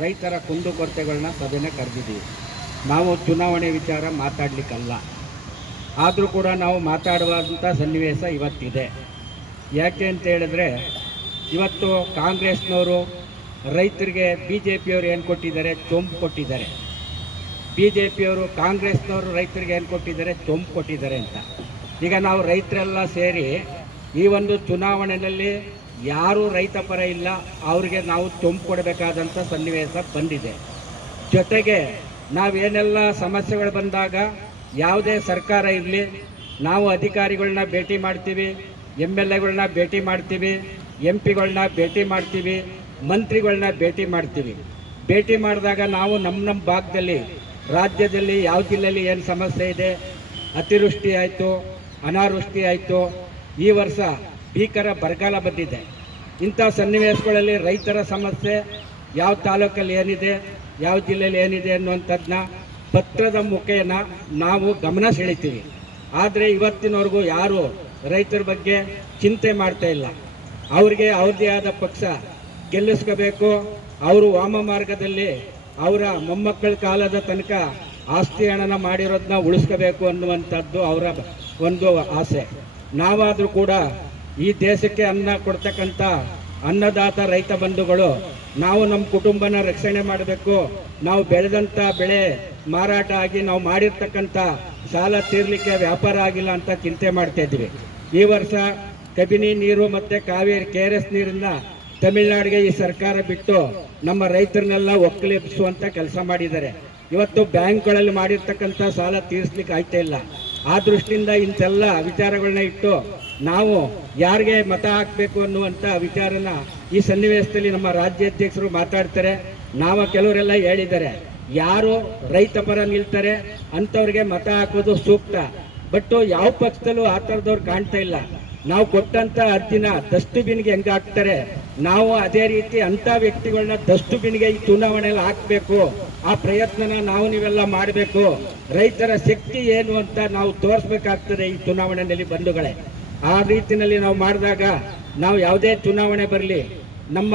ರೈತರ ಕುಂದುಕೊರತೆಗಳನ್ನ ಸಭೆನೇ ಕರೆದಿದ್ದೀವಿ. ನಾವು ಚುನಾವಣೆ ವಿಚಾರ ಮಾತಾಡಲಿಕ್ಕಲ್ಲ. ಆದರೂ ಕೂಡ ನಾವು ಮಾತಾಡುವಂಥ ಸನ್ನಿವೇಶ ಇವತ್ತಿದೆ. ಯಾಕೆ ಅಂತ ಹೇಳಿದ್ರೆ, ಇವತ್ತು ಕಾಂಗ್ರೆಸ್ನವರು ರೈತರಿಗೆ ಬಿ ಜೆ ಪಿಯವರು ಏನು ಕೊಟ್ಟಿದ್ದಾರೆ? ಚೊಂಬು ಕೊಟ್ಟಿದ್ದಾರೆ. ಬಿ ಜೆ ಪಿಯವರು ಕಾಂಗ್ರೆಸ್ನವರು ರೈತರಿಗೆ ಏನು ಕೊಟ್ಟಿದ್ದಾರೆ? ಚೊಂಬು ಕೊಟ್ಟಿದ್ದಾರೆ ಅಂತ. ಈಗ ನಾವು ರೈತರೆಲ್ಲ ಸೇರಿ ಈ ಒಂದು ಚುನಾವಣೆಯಲ್ಲಿ ಯಾರು ರೈತ ಪರ ಇಲ್ಲ, ಅವ್ರಿಗೆ ನಾವು ತುಂಬ ಕೊಡಬೇಕಾದಂಥ ಸನ್ನಿವೇಶ ಬಂದಿದೆ. ಜೊತೆಗೆ ನಾವೇನೆಲ್ಲ ಸಮಸ್ಯೆಗಳು ಬಂದಾಗ ಯಾವುದೇ ಸರ್ಕಾರ ಇರಲಿ, ನಾವು ಅಧಿಕಾರಿಗಳನ್ನ ಭೇಟಿ ಮಾಡ್ತೀವಿ ಎಂ ಎಲ್ ಎಗಳನ್ನ ಭೇಟಿ ಮಾಡ್ತೀವಿ ಎಂ ಪಿಗಳನ್ನ ಭೇಟಿ ಮಾಡ್ತೀವಿ, ಮಂತ್ರಿಗಳನ್ನ ಭೇಟಿ ಮಾಡ್ತೀವಿ. ಭೇಟಿ ಮಾಡಿದಾಗ ನಾವು ನಮ್ಮ ನಮ್ಮ ಭಾಗದಲ್ಲಿ, ರಾಜ್ಯದಲ್ಲಿ ಯಾವ ಜಿಲ್ಲೆಯಲ್ಲಿ ಏನು ಸಮಸ್ಯೆ ಇದೆ, ಅತಿವೃಷ್ಟಿ ಆಯಿತು, ಅನಾವೃಷ್ಟಿ ಆಯಿತು, ಈ ವರ್ಷ ಭೀಕರ ಬರಗಾಲ ಬಂದಿದೆ. ಇಂಥ ಸನ್ನಿವೇಶಗಳಲ್ಲಿ ರೈತರ ಸಮಸ್ಯೆ ಯಾವ ತಾಲೂಕಲ್ಲಿ ಏನಿದೆ, ಯಾವ ಜಿಲ್ಲೆಯಲ್ಲಿ ಏನಿದೆ ಅನ್ನುವಂಥದ್ದನ್ನ ಪತ್ರದ ಮುಖೇನ ನಾವು ಗಮನ ಸೆಳಿತೀವಿ. ಆದರೆ ಇವತ್ತಿನವರೆಗೂ ಯಾರು ರೈತರ ಬಗ್ಗೆ ಚಿಂತೆ ಮಾಡ್ತಾ ಇಲ್ಲ. ಅವ್ರಿಗೆ ಅವ್ರದೇ ಆದ ಪಕ್ಷ ಗೆಲ್ಲಿಸ್ಕೋಬೇಕು. ಅವರು ವಾಮ ಮಾರ್ಗದಲ್ಲಿ ಅವರ ಮೊಮ್ಮಕ್ಕಳ ಕಾಲದ ತನಕ ಆಸ್ತಿ ಹಣನ ಮಾಡಿರೋದನ್ನ ಉಳಿಸ್ಕೋಬೇಕು ಅನ್ನುವಂಥದ್ದು ಅವರ ಒಂದು ಆಸೆ. ನಾವಾದರೂ ಕೂಡ ಈ ದೇಶಕ್ಕೆ ಅನ್ನ ಕೊಡ್ತಕ್ಕಂಥ ಅನ್ನದಾತ ರೈತ ಬಂಧುಗಳು, ನಾವು ನಮ್ಮ ಕುಟುಂಬನ ರಕ್ಷಣೆ ಮಾಡಬೇಕು. ನಾವು ಬೆಳೆದಂಥ ಬೆಳೆ ಮಾರಾಟ ಆಗಿ ನಾವು ಮಾಡಿರ್ತಕ್ಕಂಥ ಸಾಲ ತೀರ್ಲಿಕ್ಕೆ ವ್ಯಾಪಾರ ಆಗಿಲ್ಲ ಅಂತ ಚಿಂತೆ ಮಾಡ್ತಾ ಇದ್ವಿ ಈ ವರ್ಷ ಕಬಿನಿ ನೀರು ಮತ್ತೆ ಕಾವೇರಿ ಕೆ ಆರ್ ಎಸ್ ನೀರನ್ನ ತಮಿಳುನಾಡಿಗೆ ಈ ಸರ್ಕಾರ ಬಿಟ್ಟು ನಮ್ಮ ರೈತರನ್ನೆಲ್ಲ ಒಕ್ಕಲಿಸುವಂತ ಕೆಲಸ ಮಾಡಿದ್ದಾರೆ. ಇವತ್ತು ಬ್ಯಾಂಕ್ಗಳಲ್ಲಿ ಮಾಡಿರ್ತಕ್ಕಂಥ ಸಾಲ ತೀರಿಸ್ಲಿಕ್ಕೆ ಆಯ್ತಾ ಇಲ್ಲ. ಆ ದೃಷ್ಟಿಯಿಂದ ಇಂಥೆಲ್ಲ ವಿಚಾರಗಳನ್ನ ಇಟ್ಟು ನಾವು ಯಾರಿಗೆ ಮತ ಹಾಕಬೇಕು ಅನ್ನುವಂಥ ವಿಚಾರನ ಈ ಸನ್ನಿವೇಶದಲ್ಲಿ ನಮ್ಮ ರಾಜ್ಯಾಧ್ಯಕ್ಷರು ಮಾತಾಡ್ತಾರೆ. ನಾವು ಕೆಲವರೆಲ್ಲ ಹೇಳಿದ್ದಾರೆ. ಯಾರು ರೈತ ಪರ ನಿಲ್ತಾರೆ, ಅಂಥವ್ರಿಗೆ ಮತ ಹಾಕೋದು ಸೂಕ್ತ. ಬಟ್ ಯಾವ ಪಕ್ಷದಲ್ಲೂ ಆ ಥರದವ್ರು ಕಾಣ್ತಾ ಇಲ್ಲ. ನಾವು ಕೊಟ್ಟಂತ ಅರ್ಜಿನ ಡಸ್ಟ್ಬಿನ್ಗೆ ಹೆಂಗೆ ಹಾಕ್ತಾರೆ? ನಾವು ಅದೇ ರೀತಿ ಅಂತ ವ್ಯಕ್ತಿಗಳನ್ನ ಡಸ್ಟ್ಬಿನ್ಗೆ ಈ ಚುನಾವಣೆಯಲ್ಲಿ ಹಾಕಬೇಕು. ಆ ಪ್ರಯತ್ನನ ನಾವು ನೀವೆಲ್ಲ ಮಾಡಬೇಕು. ರೈತರ ಶಕ್ತಿ ಏನು ಅಂತ ನಾವು ತೋರಿಸ್ಬೇಕಾಗ್ತದೆ ಈ ಚುನಾವಣೆಯಲ್ಲಿ ಬಂಧುಗಳೇ. ಆ ರೀತಿಯಲ್ಲಿ ನಾವು ಮಾಡಿದಾಗ ನಾವು ಯಾವುದೇ ಚುನಾವಣೆ ಬರಲಿ ನಮ್ಮ